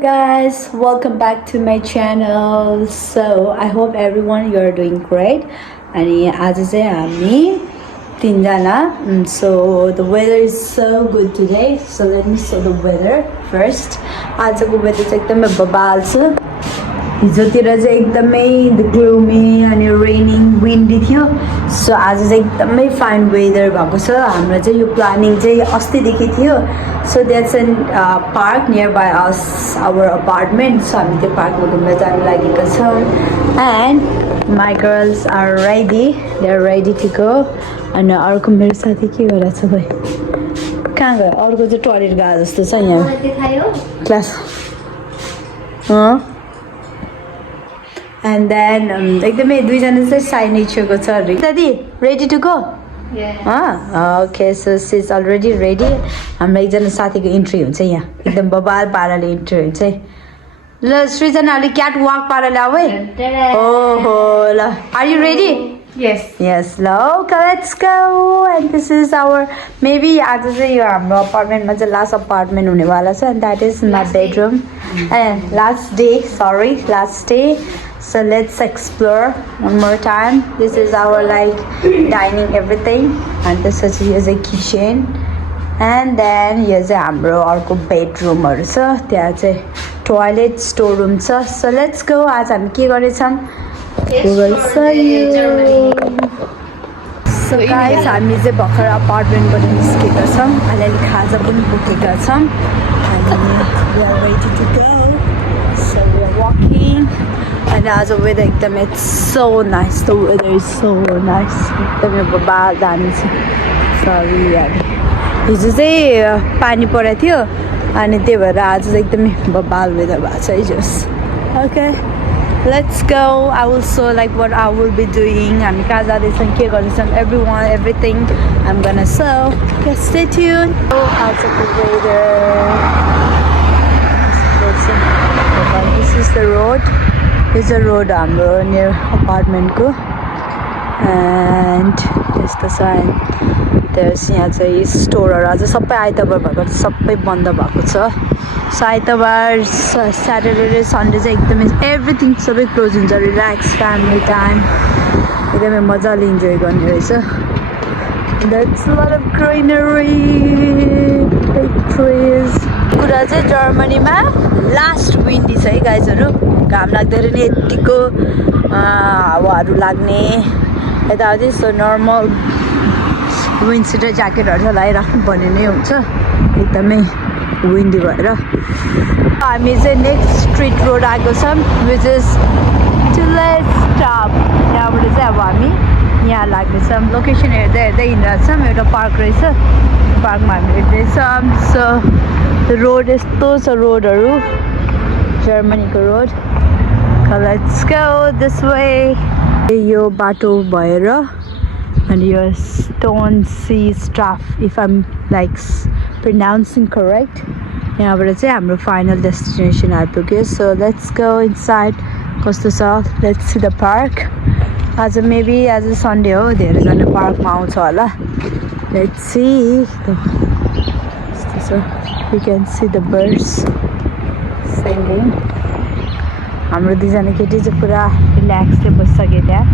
guys, welcome back to my channel. So I hope everyone you're doing great. अनि आज चाहिँ हामी तीनजना so the weather is so good today. So let me show the weather first. आजको weather चाहिँ एकदमै बबाल छ. हिजोतिर चाहिँ एकदमै gloomy अनि raining windy थियो. So आज चाहिँ एकदमै fine weather भएको छ. हाम्रो चाहिँ यो planning चाहिँ अस्तिदेखि थियो. So there's a park nearby us, our apartment. So हामी त्यो पार्कमा घुम्न जान लागेका छौँ. And my girls are ready. They're ready to go. अनि अर्को मेरो साथी के गरिरहेछ भाइ? कहाँ गयो? अर्को चाहिँ टोयलेट गएको जस्तो छ यहाँ. क्लास. And then एकदमै दुईजना चाहिँ साइनेचरको छ अरे. दादी, ready to go? Yeah. Okay, so she's already ready. हाम्रो एकजना साथीको इन्ट्री हुन्छ यहाँ. एकदम बबाल पाराले इन्ट्री हुन्छ है. ल सृजना अलि क्याट वाक पाराले आऊ है. ओहो ल. Are you ready? Yes. Yes. ल okay, let's go. And this is our maybe आज चाहिँ यो हाम्रो अपार्टमेन्टमा चाहिँ लास्ट अपार्टमेन्ट हुनेवाला छ. And that is my bedroom. And last day. So let's explore one more time. This is our like dining everything, and this is a kitchen, and then here's हाम्रो अर्को बेडरुमहरु छ. त्यहाँ चाहिँ टोयलेट स्टोर रुम छ. So let's go. आज हामी के गर्नेछौँ? So guys, हामी चाहिँ भर्खर अपार्टमेन्टबाट निस्केका छौँ. अलिअलि खाजा पनि बोकेका छौँ. अनि we are ready to go. So we are walking. And as a weather it's so nice. The weather is so nice. एकदमै बबाल दामी छ. सरी यार. हिजो चाहिँ पानी परेको थियो अनि त्यही भएर आज चाहिँ एकदमै बबाल वेदर भएको छ हिजोस. Okay. Let's go. I will show like what I will be doing. हामी कहाँ जाँदैछौँ, के गर्दैछौँ, everything I'm gonna show. Okay, stay tuned. आजको weather. This is the road. This is a road near apartment ko, and यस्तो छ. There's यहाँ चाहिँ स्टोरहरु आज सबै आइतबार भएको छ, सबै बन्द भएको छ. So आइतबार सैटरडे र सन्डे चाहिँ एकदमै एभ्रिथिङ सबै क्लोज हुन्छ. रिल्याक्स फ्यामिली टाइम एकदमै मजाले इन्जोय गर्ने रहेछ. That's a lot of greenery, big trees. कुरा चाहिँ जर्मनीमा लास्ट विन्डी छ है गाइजहरु. घाम लाग्दैन नि यतिको हावाहरू लाग्ने यताउति. सो नर्मल विन्ड ज्याकेटहरू लगाइराख्नु पर्ने नै हुन्छ एकदमै विन्डी भएर. हामी चाहिँ नेक्स्ट स्ट्रिट रोड आएको छौँ विच इज टुलेट स्टप. त्यहाँबाट चाहिँ अब हामी यहाँ लाग्दैछौँ. लोकेसन हेर्दै हिँडिरहेको छौँ. एउटा पार्क रहेछ, पार्कमा हामी हेर्दैछौँ. सो रोड यस्तो छ, रोडहरू जर्मनीको road. Let's go this way. यो बाटो भएर अनि यो Stone Sea Straff, if I'm like pronouncing correct. यहाँबाट चाहिँ हाम्रो फाइनल डेस्टिनेसन आइपुग्यो. So let's go inside. कस्तो छ? Let's see the park. आज मेबी आज सन्डे हो, धेरैजना पार्कमा आउँछ होला. Let's see. So you can see the birds singing. हाम्रो दुईजना केटी चाहिँ पुरा रिल्याक्सले बसिसके त्यहाँ.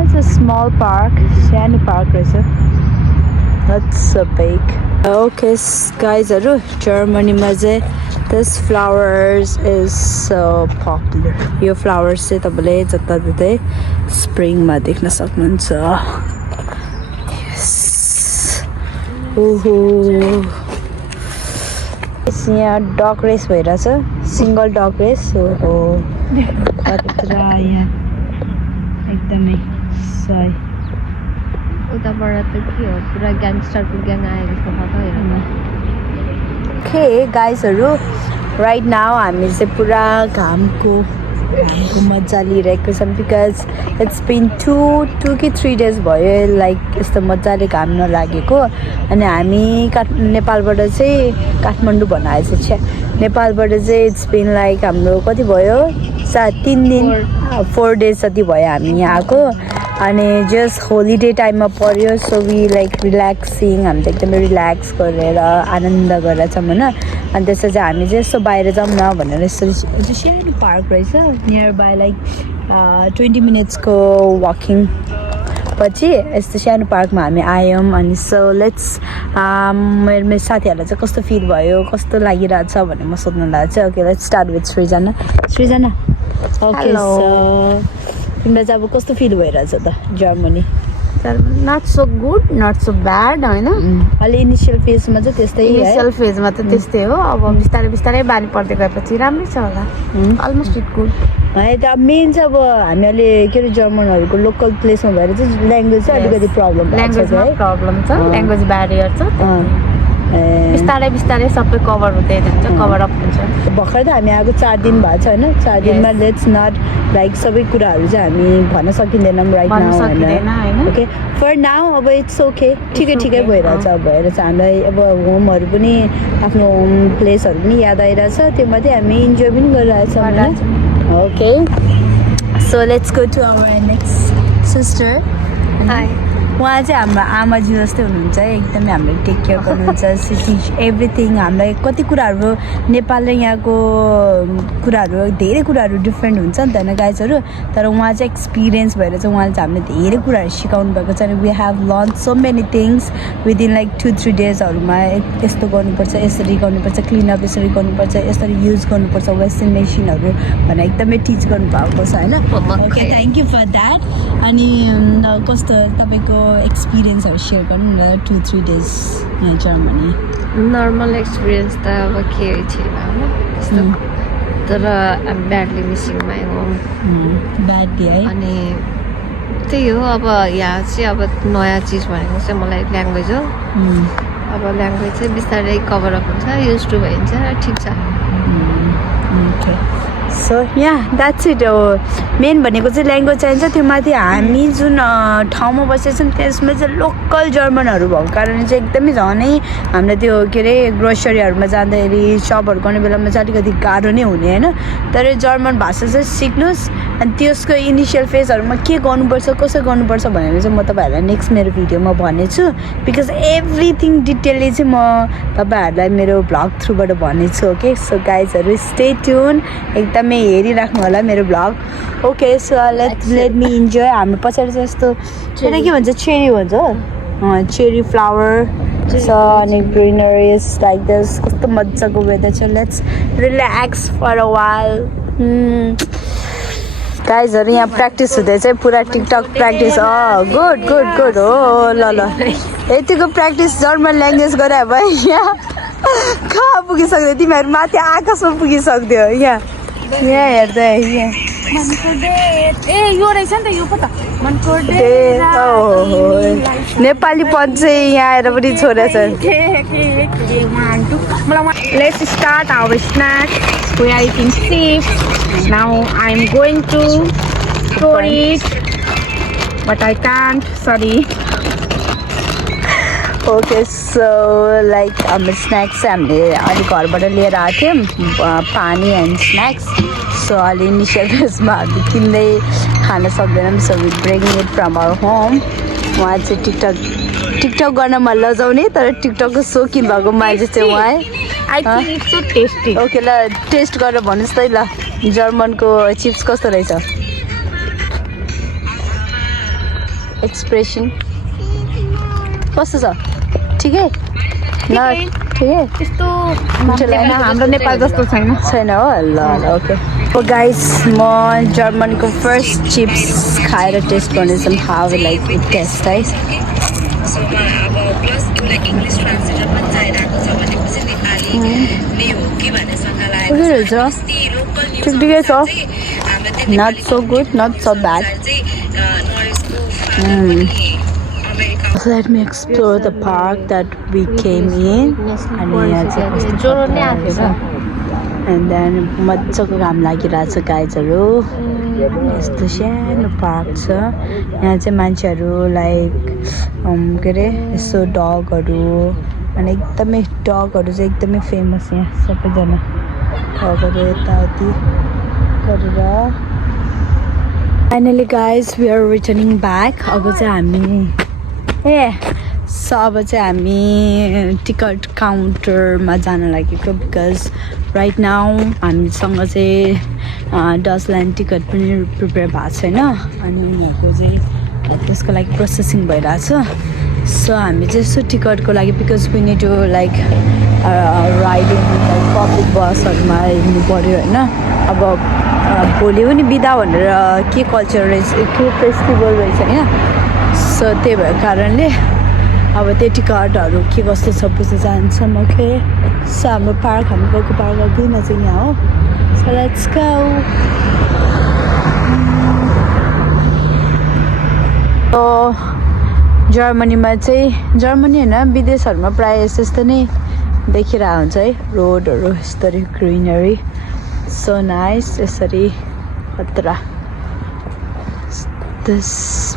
It's a small park, सानो पार्क रहेछ. That's so big. Okay guysहरु, जर्मनीमा चाहिँ this flowers is so popular. यो flowers चाहिँ तपाईले जताततै स्प्रिङमा देख्न सक्नुहुन्छ. Yes. ओहो. यहाँ डग रेस भइरहेछ, सिंगल डग रेस हो. खतरा यहाँ एकदमै सही. उताबाट त के हो, पुरा ग्याङस्टरको ग्याङ आएको जस्तो भएको हेर्नु. ओके गाइजहरु, राइट नाउ हामी चाहिँ पुरा घामको मजा लिइरहेको छौँ. बिकज इट्स बिन 2 कि 3 डेज भयो लाइक यस्तो मजाले घाम नलागेको. अनि हामी नेपालबाट चाहिँ काठमाडौँ भन्न आएछ. नेपालबाट चाहिँ इट्स बिन लाइक हाम्रो कति भयो 3 दिन 4 डेज जति भयो हामी यहाँ आएको. अनि जस्ट होलिडे टाइममा पर्यो सो वी लाइक रिल्याक्सिङ हामी चाहिँ एकदमै रिल्याक्स गरेर आनन्द गरेर छौँ होइन अनि त्यसपछि हामी चाहिँ यसो बाहिर जाउँ न भनेर यसरी सानो पार्क रहेछ नियर बाई लाइक 20 मिनट्सको वाकिङ पछि यस्तो सानो पार्कमा हामी आयौँ अनि सो लेट्स मेरो साथीहरूलाई चाहिँ कस्तो फिल भयो कस्तो लागिरहेछ भनेर म सोध्नु लागेको चाहिँ okay let's start with Srijana okay so तिमीलाई चाहिँ अब कस्तो फिल भइरहेछ त Germany not so good not so bad होइन अलि इनिसियल फेजमा चाहिँ त्यस्तै इनिसियल फेजमा त त्यस्तै हो अब बिस्तारै बिस्तारै बानी पर्दै गएपछि राम्रै छ होला अलमोस्ट इट गुड है त मेन चाहिँ अब हामी अहिले के अरे जर्मनहरूको लोकल प्लेसमा भएर चाहिँ ल्याङ्ग्वेज चाहिँ अलिकति प्रब्लम ल्याङ्ग्वेजमा प्रब्लम छ ल्याङ्ग्वेज ब्यारियर छ बिस्तारै बिस्तारै सबै कभर हुँदै जान्छ कभर अप हुन्छ भर्खर त हामी आएको 4 दिन भएको छ होइन 4 दिनमा लेट्स नट लाइक सबै कुराहरू चाहिँ हामी भन्न सकिँदैनौँ राइट नाउ होइन ओके फर नाउ अब इट्स ओके ठिकै भइरहेछ भएर चाहिँ हामीलाई अब होमहरू पनि आफ्नो होम प्लेसहरू पनि याद आइरहेछ त्यो मात्रै हामी इन्जोय पनि गरिरहेछौँ होइन okay so let's go to our next sister hi उहाँ चाहिँ हाम्रो आमाजी जस्तै हुनुहुन्छ एकदमै हामीले टेक केयर गर्नुहुन्छ सिटिज एभ्रिथिङ हामीलाई कति कुराहरू नेपाल र यहाँको कुराहरू धेरै कुराहरू डिफ्रेन्ट हुन्छ नि त होइन गाइजहरू तर उहाँ चाहिँ एक्सपिरियन्स भएर चाहिँ उहाँले चाहिँ हामीले धेरै कुराहरू सिकाउनु भएको छ अनि we have learn so many things within like 2-3 डेजहरूमा यस्तो गर्नुपर्छ यसरी गर्नुपर्छ क्लिनअप यसरी गर्नुपर्छ यसरी युज गर्नुपर्छ वेस्टर्न मेसिनहरू भनेर एकदमै टिच गर्नुभएको छ होइन okay thank you for that अनि कस्तो तपाईँको एक्सपिरियन्सहरू सेयर गर्नु न 2-3 डेज जर्मनी नर्मल एक्सपिरियन्स त अब के छैन होइन त्यस्तो तर I'm badly missing my home badly है अनि त्यही हो अब यहाँ चाहिँ अब नयाँ चिज भनेको चाहिँ मलाई ल्याङ्ग्वेज हो अब ल्याङ्ग्वेज चाहिँ बिस्तारै कभर अप हुन्छ युज टु भइन्छ ठिक छ सो यहाँ द्याट्स इट हो मेन भनेको चाहिँ ल्याङ्ग्वेज चाहिन्छ त्यो माथि हामी जुन ठाउँमा बसेको छौँ त्यसमा चाहिँ लोकल जर्मनहरू भएको कारणले चाहिँ एकदमै झनै हामीलाई त्यो के अरे ग्रोसरीहरूमा जाँदाखेरि सपहरू गर्ने बेलामा चाहिँ अलिकति गाह्रो नै हुने होइन तर जर्मन भाषा चाहिँ सिक्नुहोस् अनि त्यसको इनिसियल फेजहरूमा के गर्नुपर्छ कसो गर्नुपर्छ भनेर चाहिँ म तपाईँहरूलाई नेक्स्ट मेरो भिडियोमा भनेछु बिकज एभ्रिथिङ डिटेलली चाहिँ म तपाईँहरूलाई मेरो भ्लग थ्रुबाट भनेछु ओके सो गाइजहरू स्टे ट्युन एकदमै हेरिराख्नु होला मेरो vlog okay so let me enjoy हाम्रो पछाडि चाहिँ यस्तो त्यसलाई के भन्छ चेरी भन्छ चेरी फ्लावर छ अनि ग्रिनरिज लाइक दिस कस्तो मजाको वेदर छ let's relax for a while गाइजहरू यहाँ प्र्याक्टिस हुँदै चाहिँ पुरा टिकटक प्र्याक्टिस गुड हो ल यतिको प्र्याक्टिस जर्मन ल्याङ्ग्वेज गरे भयो यहाँ कहाँ पुगिसक्यो तिमीहरू माथि आकाशमा पुगिसक्थ्यो यहाँ हेर्दै यहाँ यो रहेछ नि त यो पो त नेपालीपन चाहिँ यहाँ आएर पनि छोडेछ Let's start our snack. We are eating chips. Now I'm going to throw it, but I can't. Sorry. Okay so like हाम्रो स्न्याक्स चाहिँ हामीले अलिक घरबाट लिएर आएको थियौँ पानी एन्ड स्न्याक्स सो अलि इनिसियल फेजमा हामी किन्दै खान सक्दैनौँ so we bring it from our home उहाँ चाहिँ टिकटक गर्नमा लजाउने तर टिकटकको सोकिन भएको मान्छे चाहिँ उहाँ I think it's so tasty. Okay ल टेस्ट गरेर भन्नुहोस् त ल जर्मनको चिप्स कस्तो रहेछ एक्सप्रेसन कस्तो छ ठिकै न ठिकै त्यस्तो हाम्रो नेपाल जस्तो छैन हो ल ओके गाइस म जर्मनको फर्स्ट चिप्स खाएर टेस्ट गर्नेछौँ हाउ लाइक इट टेस्ट है ठिकै छ not so good not so bad Let me explore the park that we came in. And then मजाको घाम लागिरहेछ गाइजहरू यस्तो सानो पार्क छ यहाँ चाहिँ मान्छेहरू लाइक के अरे यसो डगहरू अनि एकदमै डगहरू चाहिँ एकदमै फेमस यहाँ सबैजना डगहरू यताउति गरेर finally guys we are returning back. अब चाहिँ हामी अब चाहिँ हामी टिकट काउन्टरमा जान लागेको बिकज राइट नाउ हामीसँग चाहिँ डजल्यान्ड टिकट पनि प्रिपेयर भएको छैन अनि उनीहरूको चाहिँ त्यसको लागि प्रोसेसिङ भइरहेछ. सो हामी चाहिँ यसो टिकटको लागि because we need to like riding public बसहरूमा हिँड्नु पऱ्यो होइन. अब भोलि पनि बिदा भनेर के कल्चर रहेछ के फेस्टिभल रहेछ होइन. सो त्यही भएको कारणले अब त्यो टिकटहरू के कस्तो छ बुझ्न जान्छौँ. ओके सो हाम्रो पार्क हामी गएको पार्क अघिमा चाहिँ यहाँ हो. So let's go. जर्मनीमा चाहिँ जर्मनी होइन विदेशहरूमा प्रायः यस्तो नै देखिरहेको हुन्छ है रोडहरू यस्तरी ग्रिनरी सो नाइस यसरी खतरा. This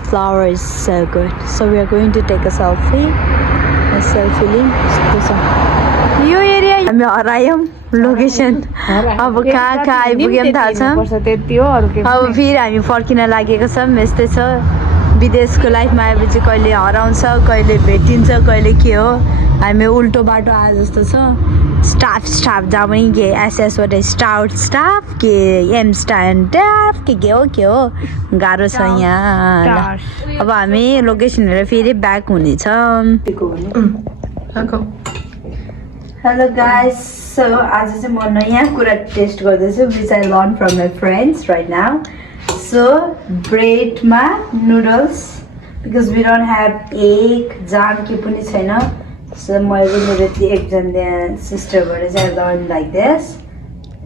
flower is so good. So we are going to take a selfie. A selfie link. यो एरिया हामी हरायौँ लोकेसन. अब कहाँ आइपुग्यौँ थाहा छ. अब फेरि हामी फर्किन लागेको छौँ. यस्तै छ विदेशको लाइफमा आएपछि कहिले हराउँछ कहिले भेटिन्छ कहिले के हो. हामी उल्टो बाटो आए जस्तो छ. स्टाफ जहाँ पनि के एसएसबाट स्टाफ के एम स्ट्यान्ड के हो गाह्रो छ यहाँ. अब हामी लोकेसन हेरेर फेरि ब्याक हुनेछ. Hello guys. सो आज चाहिँ म नयाँ कुरा टेस्ट गर्दैछु which I learn from my friends right now. So ब्रेडमा noodles because we don't have egg jam के पनि छैन. सो मैले मेरो एकजना सिस्टरबाट चाहिँ लर्न लाइक दिस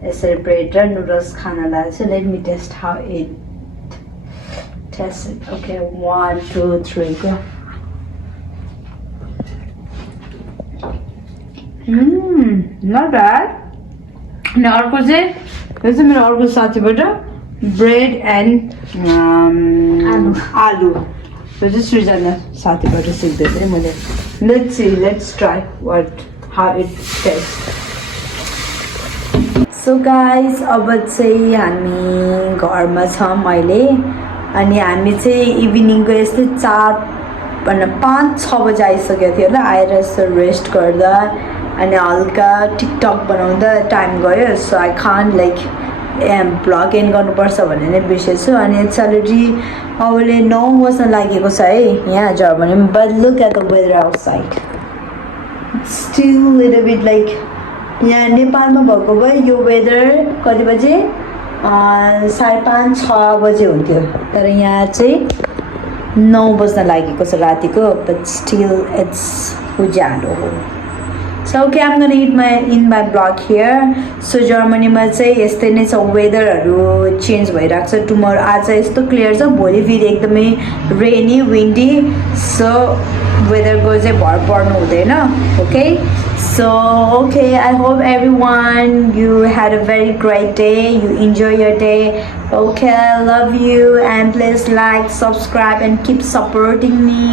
यसरी ब्रेड र नुडल्स खान लाग्छ. Let me taste how it taste. Okay 1 2 3 go. Not bad. अनि अर्को चाहिँ यो चाहिँ मेरो अर्को साथीबाट ब्रेड एन्ड आलु यो चाहिँ सृजना साथीबाट सिक्दैछ है मैले. Let's try how it test. So guys अब चाहिँ हामी घरमा छौँ अहिले अनि हामी चाहिँ इभिनिङको यस्तै 4-5-6 बजी आइसकेको थियो होला. आएर यसो रेस्ट गर्दा अनि हल्का टिकटक बनाउँदा टाइम गयो. So I can't like vlog and गर्नुपर्छ भनेर नै बिर्सेछु. अनि इट्स अलरेडी अहिले 9 बज्न लागेको छ है यहाँ जर्मनीमा. But look at the weather outside. Still little bit like यहाँ नेपालमा भएको भए यो वेदर कति बजे 5:30-6 बजे हुन्थ्यो. तर यहाँ चाहिँ 9 बज्न लागेको छ रातिको. बट स्टिल इट्स उज्यालो हो. So okay, I'm gonna end my vlog here. So जर्मनीमा चाहिँ यस्तै नै छ वेदरहरू चेन्ज भइरहेको छ. टुमोरो आज यस्तो क्लियर छ भोलि फेरि एकदमै रेनी विन्डी. सो वेदरको चाहिँ भर पर्नु हुँदैन. Okay so okay I hope everyone you had a very great day. You enjoy your day. Okay, I love you and please like, subscribe and keep supporting me.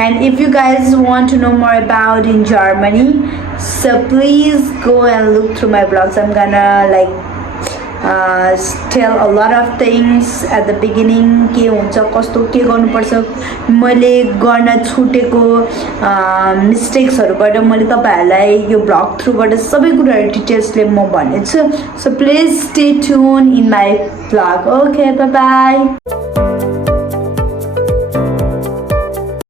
And if you guys want to know more about in Germany, so please go and look through my blogs. I'm gonna like tell a lot of things at the beginning. के हुन्छ कस्तो के गर्नुपर्छ मैले गर्न छुटेको मिस्टेक्सहरुबाट मैले तपाईहरुलाई यो ब्लग थ्रुबाट सबै कुराहरु डिटेल्सले म भन्नेछु. So please stay tuned in my vlog. Okay, bye bye.